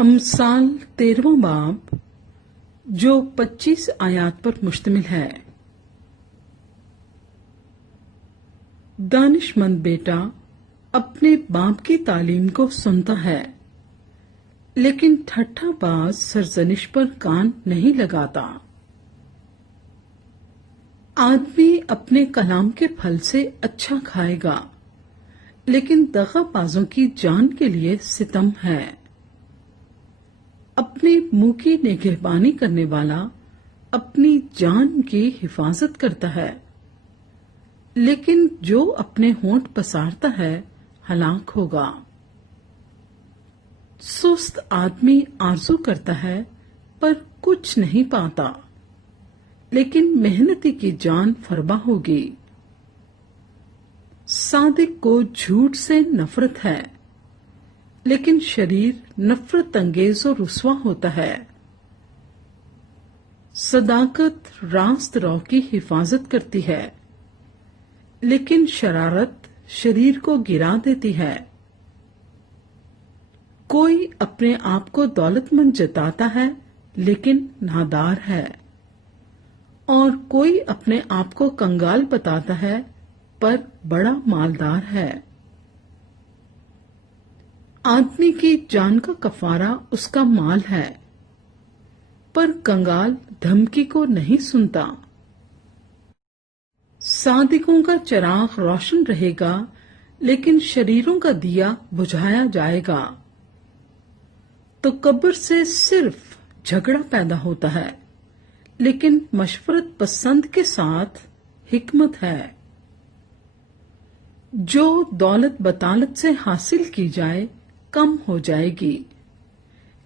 امثال 13واں باب جو 25 آیات پر مشتمل ہے۔ دانش مند بیٹا اپنے باپ کی تعلیم کو سنتا ہے، لیکن ٹھٹھا باز سرزنش پر کان نہیں لگاتا۔ آدمی اپنے کلام کے پھل سے اچھا کھائے گا، لیکن دغا بازوں کی جان کے لیے ستم ہے۔ اپنے منہ کی نگہبانی کرنے والا اپنی جان کی حفاظت کرتا ہے، لیکن جو اپنے ہونٹ پسارتا ہے ہلاک ہوگا۔ سست آدمی آرزو کرتا ہے پر کچھ نہیں پاتا، لیکن محنتی کی جان فربا ہوگی۔ صادق کو جھوٹ سے نفرت ہے، لیکن شریر نفرت انگیز و رسوا ہوتا ہے۔ صداقت راست رو کی حفاظت کرتی ہے، لیکن شرارت شریر کو گرا دیتی ہے۔ کوئی اپنے آپ کو دولت مند جتاتا ہے لیکن نادار ہے، اور کوئی اپنے آپ کو کنگال بتاتا ہے پر بڑا مالدار ہے۔ آدمی کی جان کا کفارہ اس کا مال ہے، پر کنگال دھمکی کو نہیں سنتا۔ صادقوں کا چراغ روشن رہے گا، لیکن شریروں کا دیا بجھایا جائے گا۔ تکبر سے صرف جھگڑا پیدا ہوتا ہے، لیکن مشورت پسند کے ساتھ حکمت ہے۔ جو دولت بطالت سے حاصل کی جائے کم ہو جائے گی،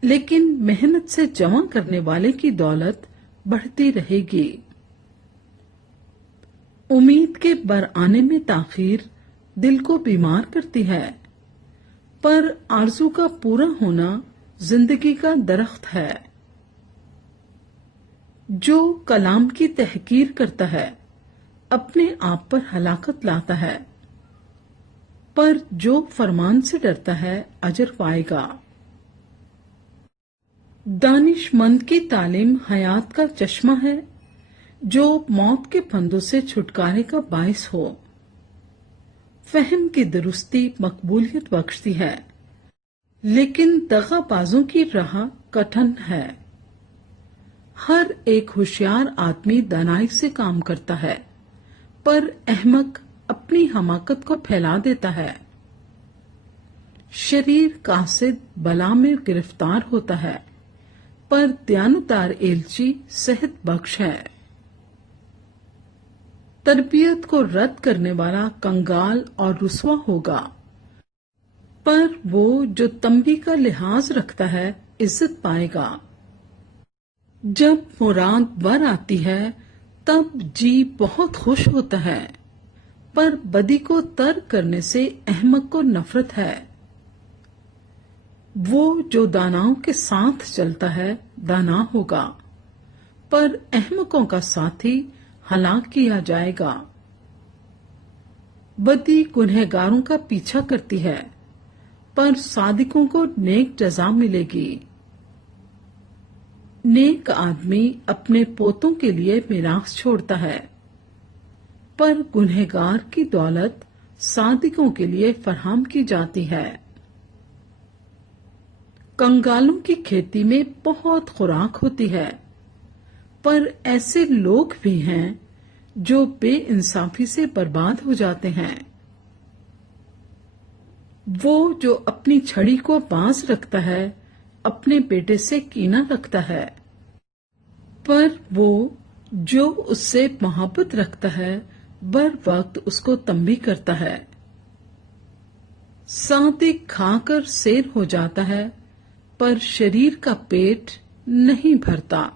لیکن محنت سے جمع کرنے والے کی دولت بڑھتی رہے گی۔ امید کے برآنے میں تاخیر دل کو بیمار کرتی ہے، پر آرزو کا پورا ہونا زندگی کا درخت ہے۔ جو کلام کی تحقیر کرتا ہے اپنے آپ پر ہلاکت لاتا ہے، پر جو فرمان سے ڈرتا ہے اجر پائے گا۔ دانش مند کی تعلیم حیات کا چشمہ ہے، جو موت کے پھندوں سے چھٹکارے کا باعث ہو۔ فہم کی درستی مقبولیت بخشتی ہے، لیکن دغا بازوں کی راہ کٹھن ہے۔ ہر ایک ہوشیار آدمی دانائی سے کام کرتا ہے، پر احمق اپنی حماقت کو پھیلا دیتا ہے۔ شریر قاصد بلا میں گرفتار ہوتا ہے، پر دیانتدار ایلچی صحت بخش ہے۔ تربیت کو رد کرنے والا کنگال اور رسوا ہوگا، پر وہ جو تنبیہ کا لحاظ رکھتا ہے عزت پائے گا۔ جب مراد بر آتی ہے تب جی بہت خوش ہوتا ہے، پر بدی کو ترک کرنے سے احمق کو نفرت ہے۔ وہ جو داناؤں کے ساتھ چلتا ہے دانا ہوگا، پر احمقوں کا ساتھی ہلاک کیا جائے گا۔ بدی گنہگاروں کا پیچھا کرتی ہے، پر صادقوں کو نیک جزا ملے گی۔ نیک آدمی اپنے پوتوں کے لیے میراث چھوڑتا ہے، پر گنہگار کی دولت صادقوں کے لیے فراہم کی جاتی ہے۔ کنگالوں کی کھیتی میں بہت خوراک ہوتی ہے، پر ایسے لوگ بھی ہیں جو بے انصافی سے برباد ہو جاتے ہیں۔ وہ جو اپنی چھڑی کو باز رکھتا ہے اپنے بیٹے سے کینہ رکھتا ہے، پر وہ جو اس سے محبت رکھتا ہے بر وقت اس کو تنبیہ کرتا ہے۔ صادق کھا کر سیر ہو جاتا ہے، پر شریر کا پیٹ نہیں بھرتا۔